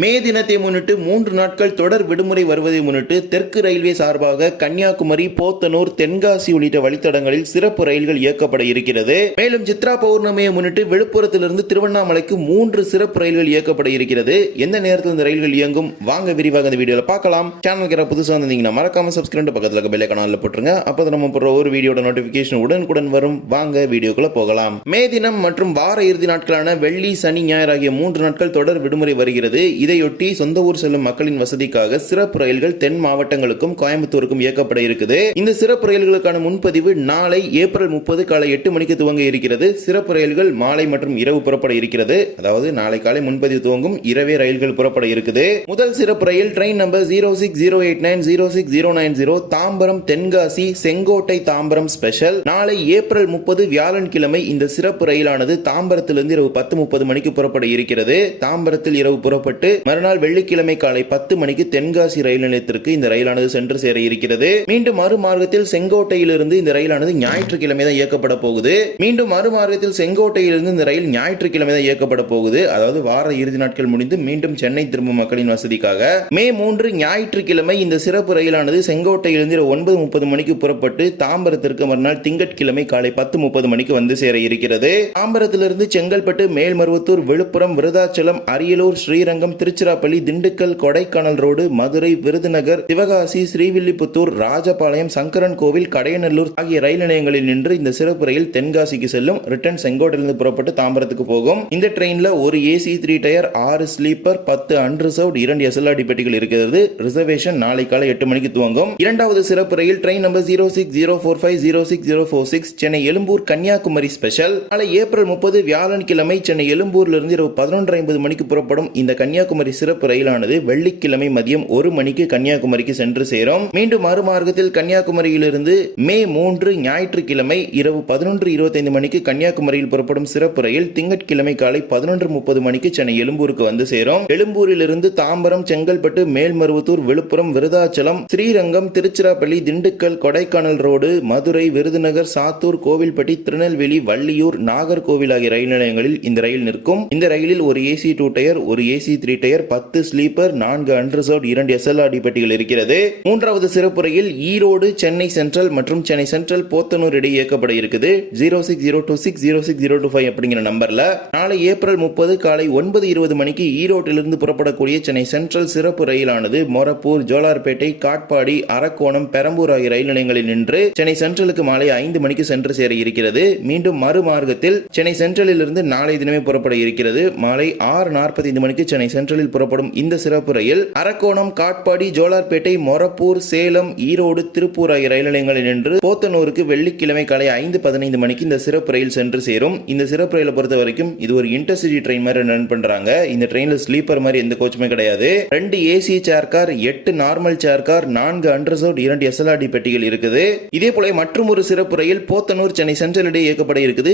மே தினத்தை முன்னிட்டு 3 நாட்கள் தொடர் விடுமுறை வருவதை முன்னிட்டு தெற்கு ரயில்வே சார்பாக கன்னியாகுமரி, போத்தனூர், தென்காசி உள்ளிட்ட வழித்தடங்களில் சிறப்பு ரயில்கள் இயக்கப்பட இருக்கிறது. மேலும் சித்ரா பௌர்ணமியை முன்னிட்டு விழுப்புரத்திலிருந்து திருவண்ணாமலைக்கு 3 சிறப்பு ரயில்கள் இயக்கப்பட இருக்கிறது. எந்த நேரத்தில் இந்த ரயில்கள் இயங்கும் வாங்க விரிவாக இந்த வீடியோல பார்க்கலாம். சேனலுக்கு புதுசாக வந்தீங்கன்னா மறக்காம சப்ஸ்கிரைப் பக்கத்தில் இருக்க பெல் ஐகானை போட்டுருங்க. அப்போ நம்ம போடுற ஒரு வீடியோட நோட்டிபிகேஷன் உடனுக்குடன் வரும். வாங்க வீடியோக்குள்ள போகலாம். மே தினம் மற்றும் வார இறுதி நாட்களான வெள்ளி, சனி, ஞாயிறு ஆகிய 3 நாட்கள் தொடர் விடுமுறை வருகிறது. இதையொட்டி சொந்த ஊர் செல்லும் மக்களின் வசதிக்காக சிறப்பு ரயில்கள் தென் மாவட்டங்களுக்கும் கோயம்புத்தூருக்கும் இயக்கப்பட இருக்குது. இந்த சிறப்பு ரயில்களுக்கான முன்பதிவு நாளை ஏப்ரல் 30 காலை 8 மணிக்கு துவங்க இருக்கிறது. சிறப்பு ரயில்கள் மாலை மற்றும் இரவு புறப்பட இருக்கிறது. அதாவது நாளை காலை முன்பதிவு துவங்கும், இரவே ரயில்கள் புறப்பட இருக்குது. முதல் சிறப்பு ரயில் train number 06089 Tambaram Tenkasi Sengottai Tambaram special. நாளை ஏப்ரல் 30 வியாழன்கிழமை இந்த சிறப்பு ரயிலானது தாம்பரத்திலிருந்து இரவு 10:30 மணிக்கு புறப்பட இருக்கிறது. தாம்பரத்தில் இரவு புறப்பட்டு மறுநாள் வெள்ளிக்கிழமை காலை 10 மணிக்கு தென்காசி ரயில் நிலையத்திற்கு இந்த ரயிலானது சென்று சேர இருக்கிறது. மீண்டும் மறுமார்க்கத்தில் செங்கோட்டையிலிருந்து இந்த ரயிலானது ஞாயிற்றுக்கிழமை தான் இயக்கப்பட போகுது. மீண்டும் மறுமார்க்கத்தில் செங்கோட்டையிலிருந்து இந்த ரயில் ஞாயிற்றுக்கிழமை தான் இயக்கப்பட போகுது. அதாவது வார இறுதி நாட்கள் முடிந்து மீண்டும் சென்னை திரும்பும் மக்களின் வசதிக்காக மே 3 ஞாயிற்றுக்கிழமை இந்த சிறப்பு ரயிலானது செங்கோட்டையிலிருந்து 9:30 மணிக்கு புறப்பட்டு தாம்பரத்திற்கு மறுநாள் திங்கட்கிழமை காலை 10:30 மணிக்கு வந்து சேர இருக்கிறது. தாம்பரத்திலிருந்து செங்கல்பட்டு, மேல்மருவத்தூர், விழுப்புரம், விருதாச்சலம், அரியலூர், ஸ்ரீரங்கம், திருச்சிராப்பள்ளி, திண்டுக்கல், கொடைக்கானல் ரோடு, மதுரை, விருதுநகர், சிவகாசி, ஸ்ரீவில்லிபுத்தூர், ராஜபாளையம், சங்கரன் கோவில், கடையநல்லூர் ஆகிய ரயில் நிலையங்களில் நின்று இந்த சிறப்பு ரயில் தென்காசிக்கு செல்லும். ரிட்டர்ன் செங்கோட்டையிலிருந்து புறப்பட்டு தாம்பரத்துக்கு போகும். இந்த ட்ரெயின்ல ஒரு AC 3 tier, 6 sleeper, 10 unreserved, 2 SLRD பெட்டிகள் இருக்கிறது. ரிசர்வேஷன் நாளை காலை 8 மணிக்கு துவங்கும். இரண்டாவது சிறப்பு ரயில் train number 06045 Chennai Egmore Kanniyakumari special. நாளை ஏப்ரல் 30 வியாழன்கிழமை சென்னை எழும்பூரிலிருந்து இரவு 11:50 மணிக்கு புறப்படும் இந்த கன்னியாகுமரி சிறப்பு ரயிலானது வெள்ளிக்கிழமை மதியம் 1 மணிக்கு கன்னியாகுமரிக்கு சென்று சேரும். மீண்டும் மறுமார்க்கத்தில் கன்னியாகுமரியிலிருந்து மே 3 ஞாயிற்றுக்கிழமை இரவு 11:25 மணிக்கு கன்னியாகுமரியில் புறப்படும் சிறப்பு ரயில் திங்கட்கிழமை காலை 11:30 மணிக்கு சென்னை எழும்பூருக்கு வந்து சேரும். எழும்பூரிலிருந்து தாம்பரம், செங்கல்பட்டு, மேல்மருவத்தூர், விழுப்புரம், விருதாச்சலம், ஸ்ரீரங்கம், திருச்சிராப்பள்ளி, திண்டுக்கல், கொடைக்கானல் ரோடு, மதுரை, விருதுநகர், சாத்தூர், கோவில்பட்டி, திருநெல்வேலி, வள்ளியூர், நாகர்கோவில் ஆகிய ரயில் நிலையங்களில் இந்த ரயில் நிற்கும். இந்த ரயிலில் ஒரு ஏசி 2 டயர், ஒரு AC 3 tier, 10 sleeper, 4 unreserved, 2 SLRD பெட்டிகள் இருக்கிறது. மூன்றாவது சிறப்பு ரயில் ஈரோடு, சென்னை சென்ட்ரல் மற்றும் சென்னை சென்ட்ரல் போத்தனூர் இடையே இயக்கப்பட இருக்குது. 06026 அப்படிங்கிற நம்பர்ல நாளை ஏப்ரல் 30 காலை 9:20 மணிக்கு ஈரோட்டிலிருந்து புறப்படக்கூடிய சென்னை சென்ட்ரல் சிறப்பு ரயிலானது மொரப்பூர், ஜோலார்பேட்டை, காட்பாடி, அரக்கோணம், பெரம்பூர் ஆகிய ரயில் நிலையங்களில் நின்று சென்னை சென்ட்ரலுக்கு மாலை 5 மணிக்கு சென்று சேர இருக்கிறது. மீண்டும் மறுமார்க்கத்தில் சென்னை சென்ட்ரலில் இருந்து நாளை தினமே புறப்பட இருக்கிறது. மாலை 6:45 மணிக்கு சென்னை சென்ட்ரலில் புறப்படும் இந்த சிறப்பு ரயில் அரக்கோணம், காட்பாடி, ஜோலார்பேட்டை, மொரப்பூர், சேலம், ஈரோடு, திருப்பூர் ஆகிய ரயில் நிலையங்களில் நின்று போத்தனூருக்கு வெள்ளிக்கிழமை காலை 5:15 மணிக்கு இந்த சிறப்பு ரயில் சென்று சேரும். இந்த சிறப்பு ரயிலை பொறுத்த வரைக்கும் இது ஒரு இன்டர்சிட்டி ட்ரெயின் மாதிரி ரன் பண்றாங்க. இந்த ட்ரெயின்ல ஸ்லீப்பர் மாதிரி எந்த கோச்சுமே கிடையாது. 2 AC chair car, 8 normal chair car, 4 unreserved, 2 SLRD பெட்டிகள் இருக்குது. இதே போல மற்றும் ஒரு சிறப்பு ரயில் போத்தனூர், சென்னை சென்ட்ரல் இடையே இயக்கப்பட இருக்குது.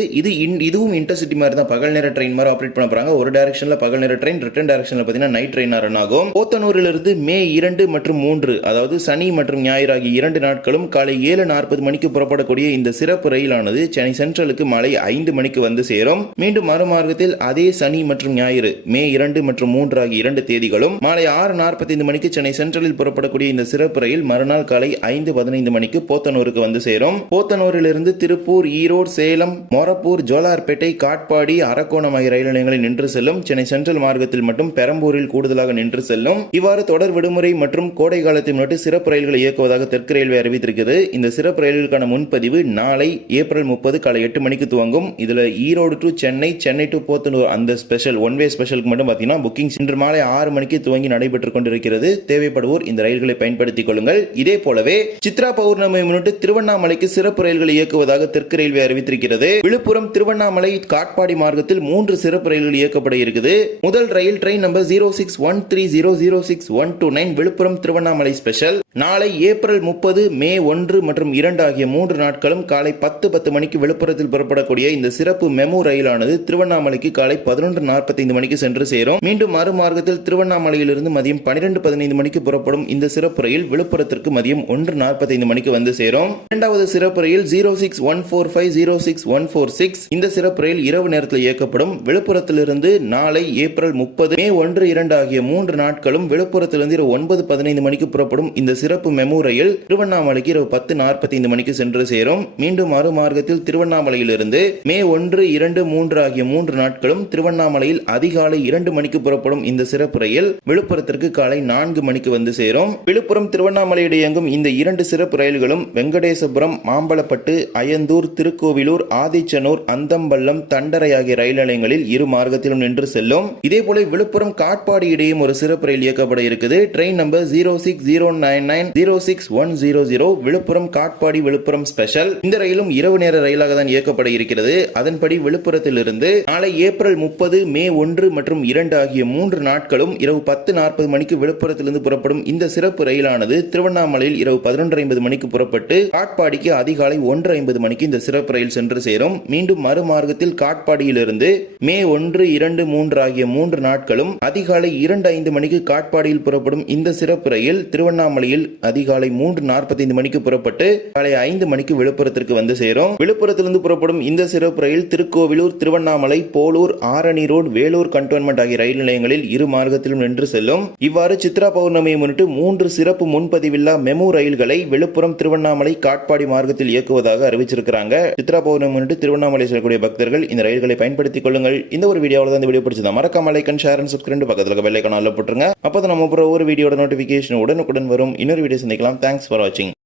இதுவும் இன்டர்சிட்டி மாதிரி தான், பகல் நேர ட்ரெயின் மாதிரி ஆபரேட் பண்ண போறாங்க. ஒரு டைரக்ஷன்ல பகல் நேர ட்ரெயின், ரிட்டர்ன் டைரக்ஷன்ல பாத்தீங்கன்னா நைட் ட்ரெயின் ரன் ஆகும். போத்தனூரிலிருந்து மே 2 மற்றும் 3 அதாவது சனி மற்றும் ஞாயிறு ஆகிய 2 நாட்களும் காலை 7:40 மணிக்கு புறப்படக்கூடிய இந்த சிறப்பு ரயிலானது சென்னை சென்ட்ரலுக்கு மாலை 5 மணிக்கு வந்து சேரும். மீண்டும் மறுமார்க்கத்தில் அதே சனி மற்றும் ஞாயிறு மே 2 மற்றும் 3 ஆகிய 2 தேதிகளும் மாலை 6:45 மணிக்கு சென்னை சென்ட்ரலில் புறப்படக்கூடிய இந்த சிறப்பு ரயில் மறுநாள் காலை 5:15 மணிக்கு போத்தனூருக்கு வந்து சேரும். போத்தனூரிலிருந்து திருப்பூர், ஈரோடு, சேலம், மொரப்பூர், ஜோலார்பேட்டை, காட்பாடி, அரக்கோணம் ஆகிய ரயில் நிலையங்களில் நின்று செல்லும். சென்னை சென்ட்ரல் மார்க்கத்தில் மட்டும் பெரம்பூரில் கூடுதலாக நின்று செல்லும். இவ்வாறு தொடர் விடுமுறை மற்றும் கோடை காலத்தை முன்னிட்டு சிறப்பு ரயில்களை இயக்குவதாக தெற்கு ரயில்வே அறிவித்திருக்கிறது. இந்த சிறப்பு ரயில்களுக்கான முன்பதிவு நாளை ஏப்ரல் 30 காலை 8 மணிக்கு துவங்கும். இதுல ஈரோடு டு சென்னை, சென்னை டு போத்தனூர் அந்த ஸ்பெஷல் ஒன் வே ஸ்பெஷலுக்கு மட்டும் பாத்தீங்கன்னா புக்கிங் இன்று மாலை 6 மணிக்கு துவங்கி நடைபெற்றுக் கொண்டிருக்கிறது. தேவைப்படுவோர் இந்த ரயில்களை பயன்படுத்திக் கொள்ளுங்கள். இதே போலவே சித்ரா பௌர்ணமியை முன்னிட்டு திருவண்ணாமலைக்கு சிறப்பு ரயில்களை இயக்குவதாக தெற்கு ரயில்வே அறிவித்திருக்கிறது. விழுப்புரம், திருவண்ணாமலை, காட்பாடி மார்க்கத்தில் 3 சிறப்பு ரயில்கள் இயக்கப்பட இருக்குது. முதல் ரயில் train number 0613006 129 Villupuram Tiruvannamalai special. நாளை ஏப்ரல் 30, மே 1 மற்றும் 2 ஆகிய 3 நாட்களும் காலை 10:10 மணிக்கு விழுப்புரத்தில் புறப்படக்கூடிய இந்த சிறப்பு மெமு ரயிலானது திருவண்ணாமலைக்கு காலை 11:45 மணிக்கு சென்று சேரும். மீண்டும் மறுமார்க்கத்தில் திருவண்ணாமலையிலிருந்து மதியம் 12:15 மணிக்கு புறப்படும் இந்த சிறப்பு ரயில் விழுப்புரத்திற்கு மதியம் 1:45 மணிக்கு வந்து சேரும். இரண்டாவது சிறப்பு ரயில் 06145-06146 இந்த சிறப்பு ரயில் இரவு நேரத்தில் இயக்கப்படும். விழுப்புரத்திலிருந்து நாளை ஏப்ரல் 30, மே 1, 2 ஆகிய 3 நாட்களும் விழுப்புரத்திலிருந்து இரவு 9:15 மணிக்கு புறப்படும் இந்த சிறப்பு மெமு ரயில் திருவண்ணாமலைக்கு இரவு 10:45 மணிக்கு சென்று சேரும். மீண்டும் மறுமார்க்கத்தில் திருவண்ணாமலையிலிருந்து மே 1, 2, 3 ஆகிய 3 நாட்களும் திருவண்ணாமலையில் அதிகாலை 2 மணிக்கு புறப்படும் இந்த சிறப்பு ரயில் விழுப்புரத்திற்கு காலை 4 மணிக்கு வந்து சேரும். விழுப்புரம் திருவண்ணாமலையிடையே இயங்கும் இந்த 2 சிறப்பு ரயில்களும் வெங்கடேசபுரம், மாம்பலப்பட்டு, அயந்தூர், திருக்கோவிலூர், ஆதிச்சனூர், அந்தம்பள்ளம், தண்டரை ஆகிய ரயில் நிலையங்களில் இரு மார்க்கத்திலும் நின்று செல்லும். இதேபோல விழுப்புரம் காட்பாடி இடையும் ஒரு சிறப்பு ரயில் இயக்கப்பட இருக்குது. Train number 06099-06100 Villupuram Katpadi Villupuram special. இந்த ரயிலும் இரவு நேர ரயிலாக தான் இயக்கப்பட இருக்கிறது. அதன்படி விழுப்புரத்திலிருந்து நாளை ஏப்ரல் 30, மே 1 மற்றும் 2 ஆகிய 3 நாட்களும் இரவு 10:40 மணிக்கு விழுப்புரத்திலிருந்து புறப்படும் இந்த சிறப்பு ரயிலானது திருவண்ணாமலையில் இரவு 11:50 மணிக்கு புறப்பட்டு காட்பாடிக்கு அதிகாலை 1:50 மணிக்கு இந்த சிறப்பு ரயில் சென்று சேரும். மீண்டும் மறுமார்க்கத்தில் காட்பாடியிலிருந்து மே 1, 2, 3 ஆகிய 3 நாட்களும் அதிகாலை 2:05 மணிக்கு காட்பாடியில் புறப்படும் இந்த சிறப்பு ரயில் திருவண்ணாமலையில் அதிகாலை 3:45 மணிக்கு புறப்பட்டு காலை 5 மணிக்கு விழுப்புரத்திற்கு வந்து சேரும். விழுப்புரத்திலிருந்து புறப்படும் இந்த சிறப்பு ரயில் திருக்கோவிலூர், திருவண்ணாமலை, போலூர், ஆரணி ரோடு, வேலூர் கண்டோன்மெண்ட் ஆகிய ரயில் நிலையங்களில் இரு மார்க்கத்திலும் நின்று செல்லும். இவ்வாறு சித்ரா பௌர்ணமியை முன்னிட்டு 3 சிறப்பு முன்பதிவில்லா மெமு ரயில்களை விழுப்புரம், திருவண்ணாமலை, காட்பாடி மார்க்கத்தில் இயக்குவதாக அறிவிச்சிருக்கிறாங்க. சித்ரா பௌர்ணமி முன்னிட்டு திருவண்ணாமலை செல்லக்கூடிய பக்தர்கள் இந்த ரயில்களை பயன்படுத்திக் கொள்ளுங்கள். இந்த ஒரு வீடியோவில் தான் இந்த வீடியோ பிடிச்சதா மறக்காம like and share and subscribe பக்கத்தில் பெல் ஐகான் ஆல்ல போட்டுருங்க. அப்போ நம்ம ஒரு வீடியோட நோட்டிபிகேஷன் உடனுக்குடன் வரும். இன்னொரு வீடியோ சந்திக்கலாம். தேங்க்ஸ் ஃபார் வாட்சிங்.